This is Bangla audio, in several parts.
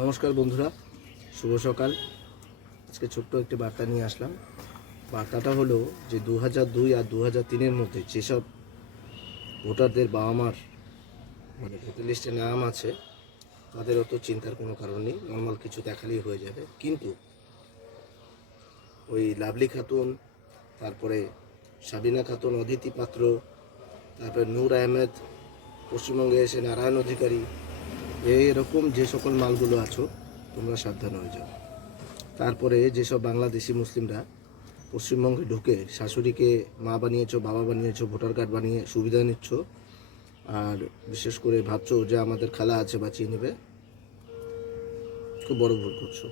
নমস্কার বন্ধুরা, শুভ সকাল। আজকে ছোট্ট একটি বার্তা নিয়ে আসলাম। বার্তাটা হলো যে 2002 আর 2003-এর মধ্যে যেসব ভোটারদের বাবা মার ভোটার লিস্টে নাম আছে তাদের অত চিন্তার কোনো কারণ নেই, নর্মাল কিছু দেখালেই হয়ে যাবে। কিন্তু ওই লাভলি খাতুন, তারপরে সাবিনা খাতুন, অদিতি পাত্র, তারপরে নূর আহমেদ, পশ্চিমবঙ্গে এসে নারায়ণ অধিকারী, এরকম যে সকল মালগুলো আছো তোমরা সাবধান হয়ে যাও। তারপরে যেসব বাংলাদেশি মুসলিমরা পশ্চিমবঙ্গে ঢুকে শাশুড়িকে মা বানিয়েছো, বাবা বানিয়েছো, ভোটার কার্ড বানিয়ে সুবিধা নিচ্ছ, আর বিশেষ করে ভাবছো যে আমাদের খালা আছে বাঁচিয়ে নেবে, খুব বড় ভুল করছো।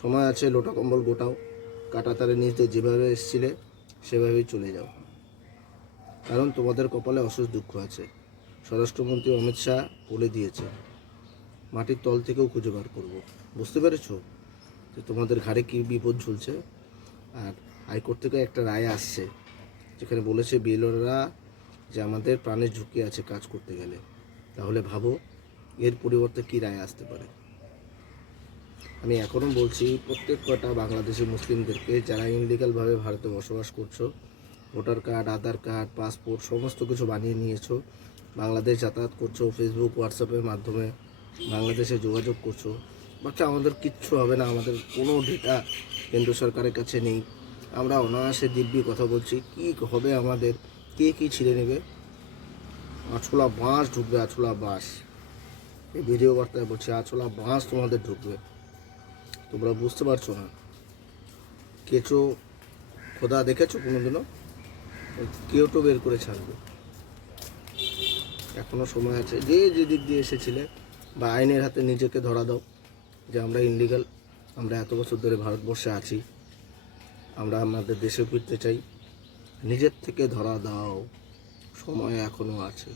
সময় আছে, লোটা কম্বল গোটাও, কাটা তারে নিতে যেভাবে এসেছিলে সেভাবেই চলে যাও। কারণ তোমাদের কপালে অশেষ দুঃখ আছে। স্বরাষ্ট্রমন্ত্রী অমিত শাহ বলে দিয়েছে মাটির তল থেকেও খুঁজে বার করবো। বুঝতে পেরেছো যে তোমাদের ঘাড়ে কী বিপদ ঝুলছে? আর হাইকোর্ট থেকে একটা রায় আসছে যেখানে বলেছে বিএলওরা যে আমাদের প্রাণের ঝুঁকি আছে কাজ করতে গেলে। তাহলে ভাবো এর পরিবর্তে কী রায় আসতে পারে। আমি এখনও বলছি প্রত্যেক কটা বাংলাদেশি মুসলিমদেরকে যারা ইনলিগালভাবে ভারতে বসবাস করছো, ভোটার কার্ড, আধার কার্ড, পাসপোর্ট সমস্ত কিছু বানিয়ে নিয়েছো, বাংলাদেশ যাতায়াত করছো, ফেসবুক হোয়াটসঅ্যাপের মাধ্যমে বাংলাদেশে যোগাযোগ করছো, বাচ্চা আমাদের কিচ্ছু হবে না, আমাদের কোনো ডেটা কেন্দ্র সরকারের কাছে নেই, আমরা অনায়াসে দিব্যি কথা বলছি, কি হবে আমাদের, কে কী ছিঁড়ে নেবে? আছলা বাঁশ ঢুকবে, আছলা বাঁশ। এই ভিডিও বার্তায় বলছি আছলা বাঁশ তোমাদের ঢুকবে। তোমরা বুঝতে পারছো না। কেঁচো খোদা দেখেছো কোনোদিনও? কেউটো বের করে ছাড়বে। এখনও সময় আছে, যে যে দিক দিয়ে এসেছিলে বা আইনের হাতে নিজেকে ধরা দাও যে আমরা ইনলিগাল, আমরা এত বছর ধরে ভারতবর্ষে আছি, আমরা আমাদের দেশে ফিরতে চাই। নিজের থেকে ধরা দাও, সময় এখনও আছে।